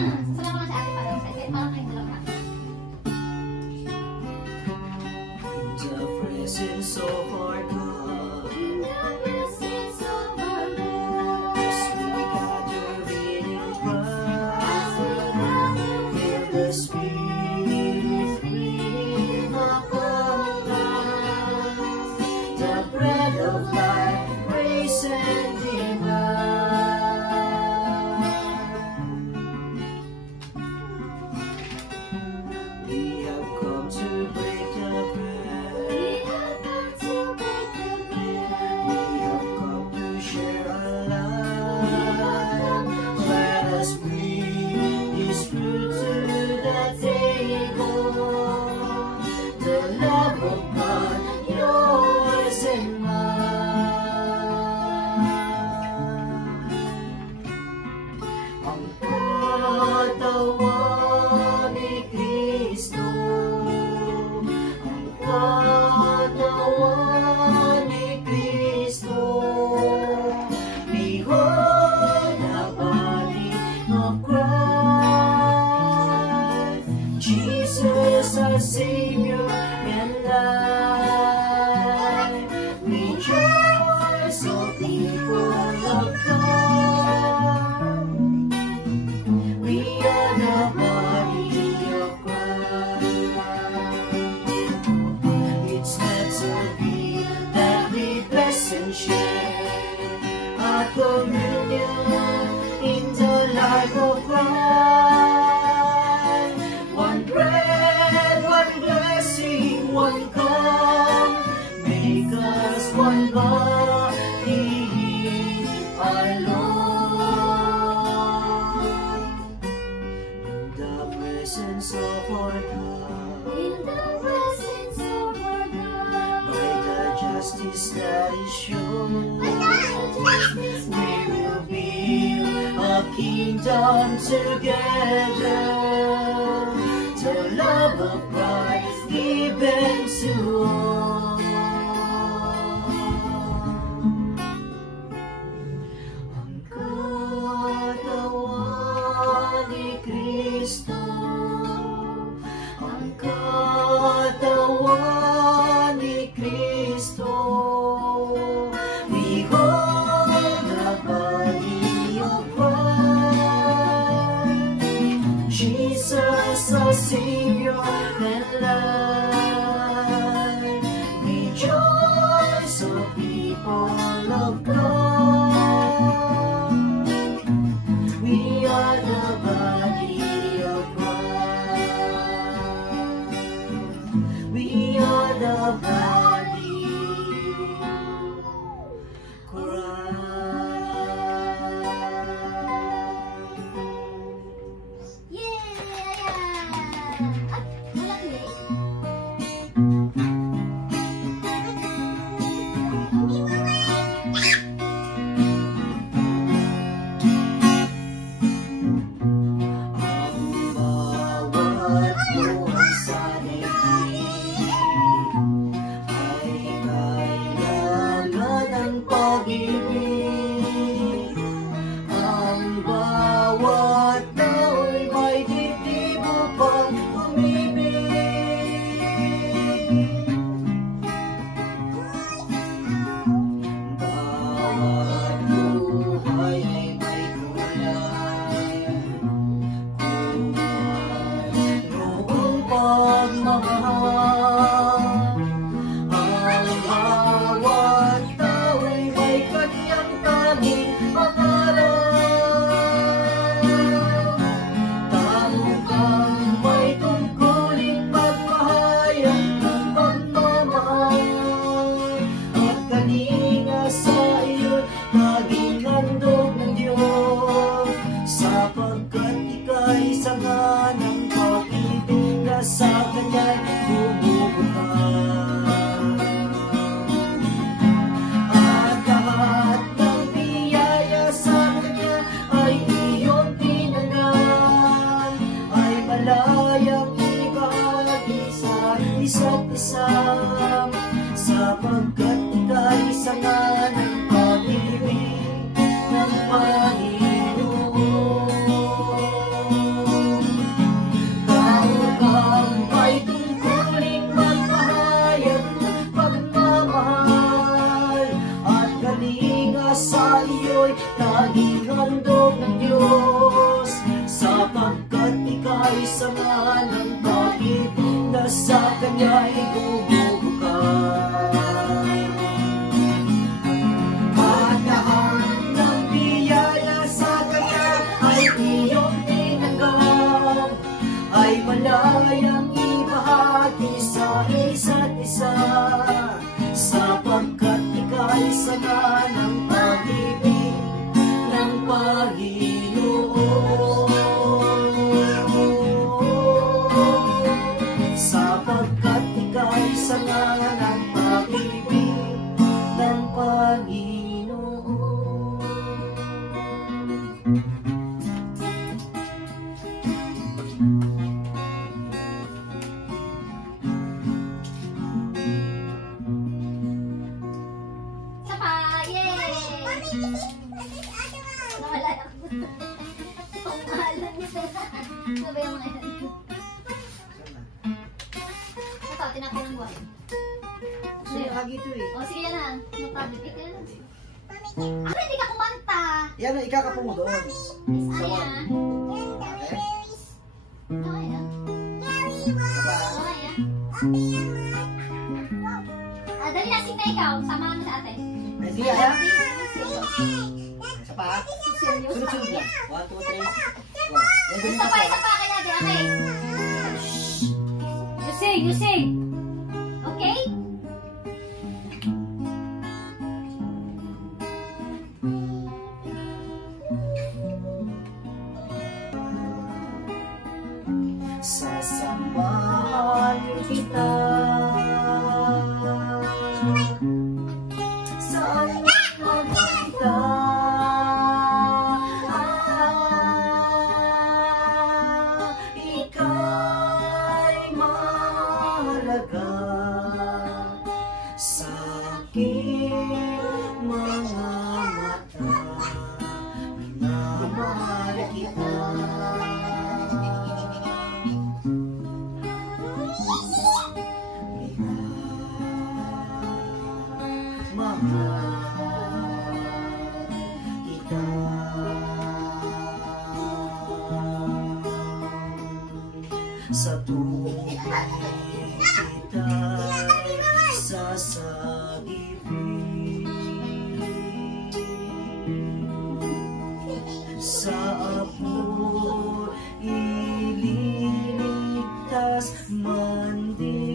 Sama ko na sa ate para sa ate. Parang kayo dalawa. In the presence of our God, In the presence of our God, as we gather in Christ, as we gather feel the Spirit breathe upon us, the bread of life, grace and divine. We have come to break the bread. we have come to break the bread. We have come to share our life. Let us bring this fruit to the table. The love of God, yours and mine. Ang katawan ni Kristo, ang katawan ni Kristo. Behold the body of Christ, Jesus our Savior and life. Rejoice, O people of God, we are the body of Christ. It's meant to be that we bless and share our communion in the life of Christ. One bread, one blessing, one cup, make us one body, our Lord. In the presence of our God, In the presence of our God, by the justice that is shown, we will build a kingdom together. The love of Christ given to all. Ang katawan ni Kristo, ang katawan ni Kristo. Behold the body of Christ, Jesus our Savior and life. Rejoice, O people of God, we are the body of Christ. We are the body of Christ. yeah! At walang leg. Ang bawat buhay sa daigdig ay kailangan ng pag-ibig. Ang bawat tao'y may dibdib upang umibig. Bawat buhay ay may kulay, noong pagmamahal. Ang bawat tao'y may kanyang tanging pangarap. Tao kang may tungkulin pagpahayag ng pagmamahal at kalinga sa iyo't naging handog ng Diyos, sapagkat ika'y sanga ng pag-ibig na sa Kanya'y bumubuhay. At lahat ng biyaya sa Kanya ay iyong tinanggap, ay malayang ibahagi sa isa't isa, sapagkat ika'y sanga ng pag-ibig ng Panginoon. sapagkat ika'y sama ng pag-ibig na sa kanya'y bubukay. At lahat ng biyaya sa kanya ay iyong tinanggap, ay malayang ibahagi sa isa't isa, sapagkat ika'y sama ng pag-ibig ng Panginoon. Sapagkat ika'y sama ng pag-ibig ng Panginoon. Sapa! Yay! Nawala ako. Ang mahalan niya. Ano ba yung mga yan? Ito, tinapay ng buhay. Gusto niya kagito eh. O, sige yan na. No problem. Ito yan. Ako hindi ka kumanta. Yan ang ikakapo mo doon. Is Sa Aya. one. Okay? Okay na. Sapa. Okay na. Dali na, sing na ikaw. Samahan mo sa ate. May siya ya? Sing. Sapa. Serious? Sunod-sunod lang. 1, 2, 3. Go. Isa pa kay ate. Okay. You sing. Okay? Sasamahan kita saan man kita, ika'y mahalaga sa aking mga mata, minamahal kita. Kita sa tuwing kita'y sasagipin, sa apo ililigtas man din.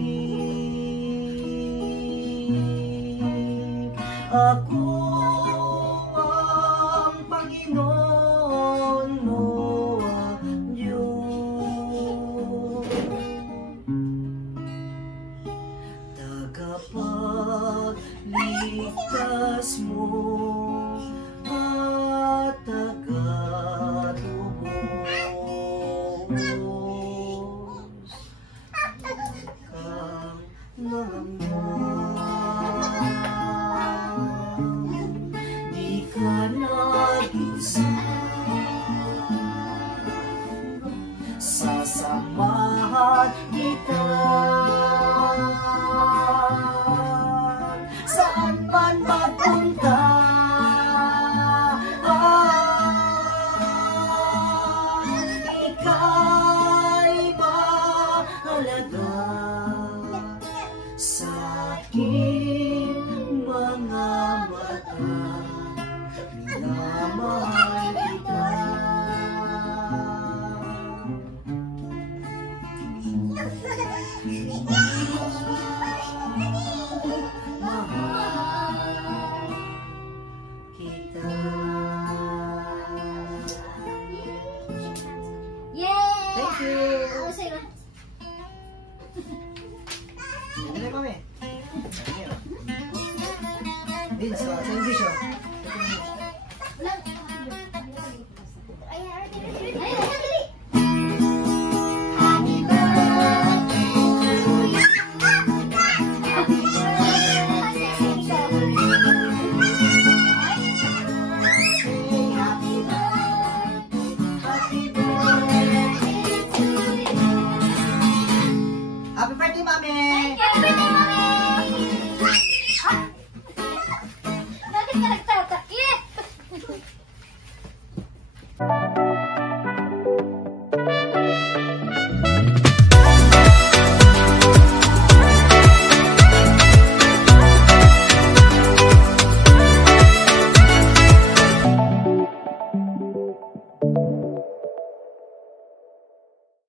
Ako ang Panginoon mo, ang Diyos, tagapagligtas mo at tagatubos. Kang di ka nag-isa, sasamahan kita saan man magpunta. Ika'y mahalaga sa aking mga mata, minamahal kita. Mahal kita. Yay! Thank you. Ako sa'yo. Hindi na kami.